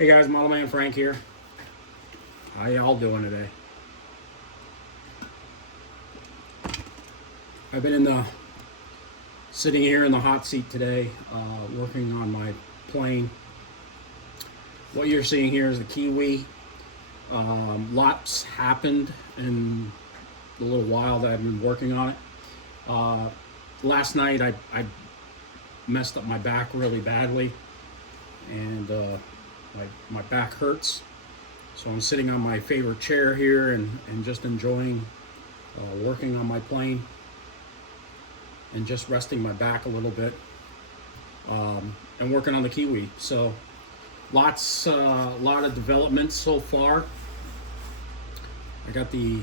Hey guys, Model Man Frank here. How y'all doing today? I've been sitting here in the hot seat today, working on my plane. What you're seeing here is the Kiwi. Lots happened in the little while that I've been working on it. Last night I messed up my back really badly, and my back hurts. So I'm sitting on my favorite chair here and just enjoying working on my plane and just resting my back a little bit, and working on the Kiwi. So lot of developments so far. I got the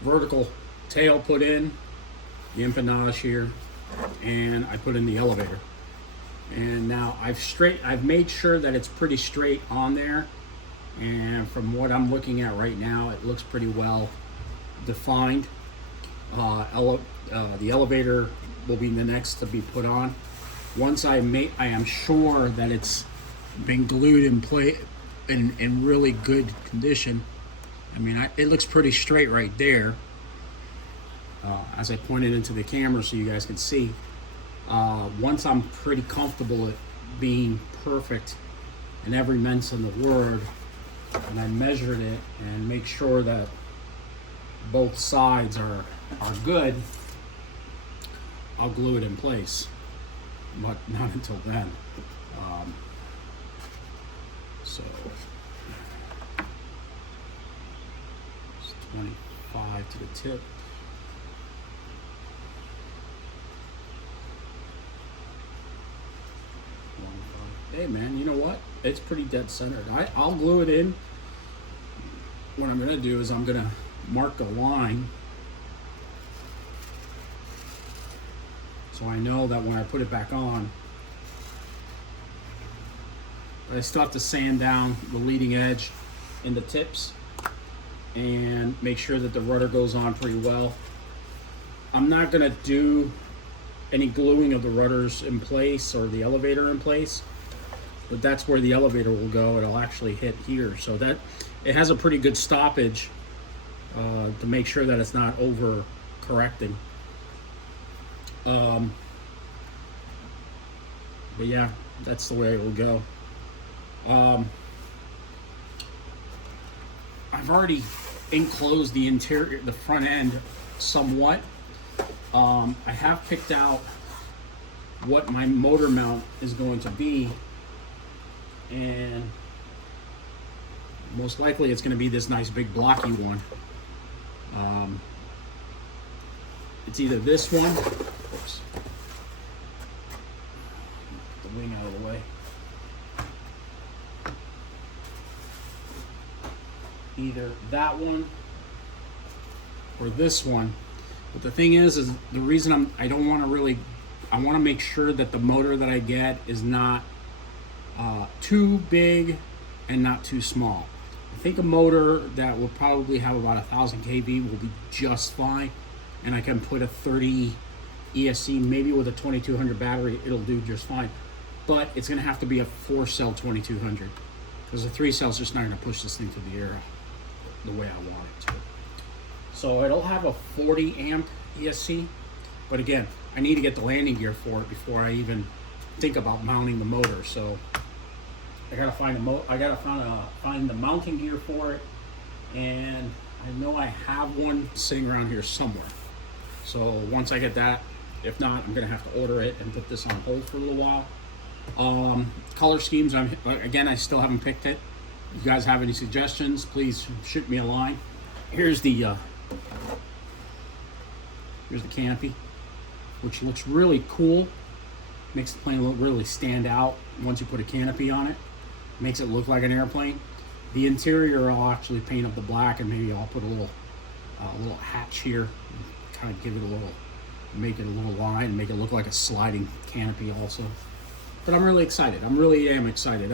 vertical tail put in, the Empanage here, and I put in the elevator. And now I've made sure that it's pretty straight on there, and from what I'm looking at right now, it looks pretty well defined. The elevator will be the next to be put on. Once I am sure that it's been glued in place in really good condition. I mean, it looks pretty straight right there, as I pointed into the camera so you guys can see. Once I'm pretty comfortable at being perfect in every sense of the word, and I measured it and make sure that both sides are good, I'll glue it in place, but not until then. So it's 25 to the tip. Hey man, you know what? It's pretty dead centered. I'll glue it in. What I'm gonna do is I'm gonna mark a line so I know that when I put it back on, I still have to sand down the leading edge in the tips and make sure that the rudder goes on pretty well. I'm not gonna do any gluing of the rudders in place or the elevator in place, but that's where the elevator will go. It'll actually hit here, so that it has a pretty good stoppage to make sure that it's not over correcting. But yeah, that's the way it will go. I've already enclosed the interior, the front end, somewhat. I have picked out what my motor mount is going to be, and most likely it's going to be this nice big blocky one. It's either this one, oops, get the wing out of the way, either that one or this one. But the thing is the reason I want to make sure that the motor that I get is not too big and not too small. I think a motor that will probably have about 1,000 kV will be just fine, and I can put a 30 ESC, maybe with a 2200 battery, it'll do just fine. But it's going to have to be a 4-cell 2200, because a 3-cell is just not going to push this thing to the air the way I want it to. So it'll have a 40 amp ESC, but again, I need to get the landing gear for it before I even think about mounting the motor. So I gotta find find the mounting gear for it, and I know I have one sitting around here somewhere. So once I get that, if not, I'm gonna have to order it and put this on hold for a little while. Color schemes, I still haven't picked it. If you guys have any suggestions, please shoot me a line. Here's the canopy, which looks really cool. Makes the plane really stand out once you put a canopy on it. Makes it look like an airplane. The interior I'll actually paint up the black, and maybe I'll put a little hatch here, kind of give it a little, make it a little line, make it look like a sliding canopy also. But I'm really excited. I really am excited.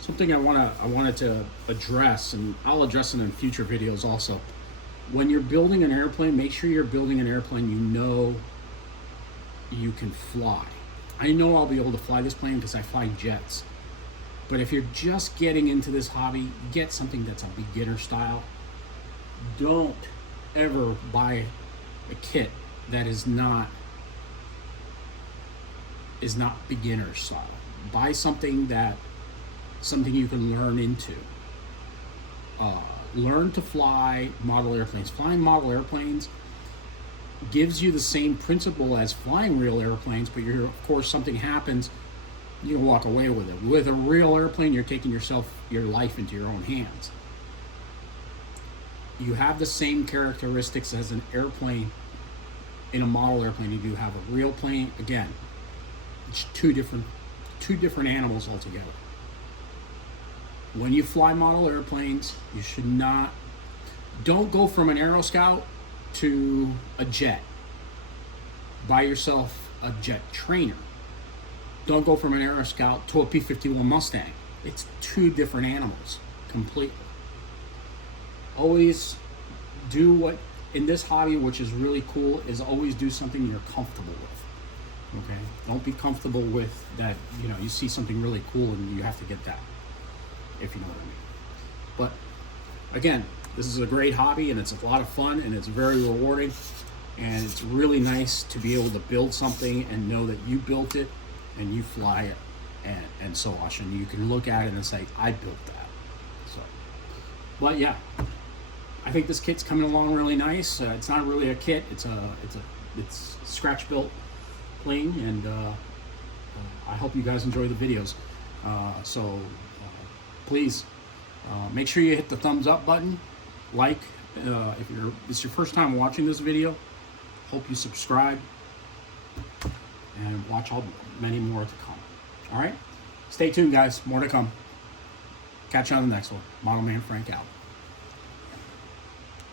Something I wanted to address, and I'll address it in future videos also. When you're building an airplane, make sure you're building an airplane you know you can fly. I know I'll be able to fly this plane because I fly jets. But if you're just getting into this hobby, get something that's a beginner style. Don't ever buy a kit that is not beginner style. Buy something you can learn into. Learn to fly model airplanes. Flying model airplanes gives you the same principle as flying real airplanes, but of course something happens, you can walk away with it. With a real airplane, you're taking your life into your own hands. You have the same characteristics as an airplane in a model airplane. You do have a real plane. Again, it's two different animals altogether. When you fly model airplanes, you should don't go from an Aero Scout to a jet. Buy yourself a jet trainer. Don't go from an Aero Scout to a P-51 Mustang. It's two different animals completely. Always do what, in this hobby, which is really cool, is always do something you're comfortable with. Okay? Don't be comfortable with that, you see something really cool and you have to get that, if you know what I mean. But again, this is a great hobby and it's a lot of fun and it's very rewarding, and it's really nice to be able to build something and know that you built it and you fly it and so on, and you can look at it and say, I built that. So, but yeah, I think this kit's coming along really nice. It's not really a kit, it's scratch built plane, and I hope you guys enjoy the videos. Please make sure you hit the thumbs up button, if it's your first time watching this video. Hope you subscribe and watch many more to come. All right, stay tuned, guys. More to come. Catch you on the next one. Model Man Frank out.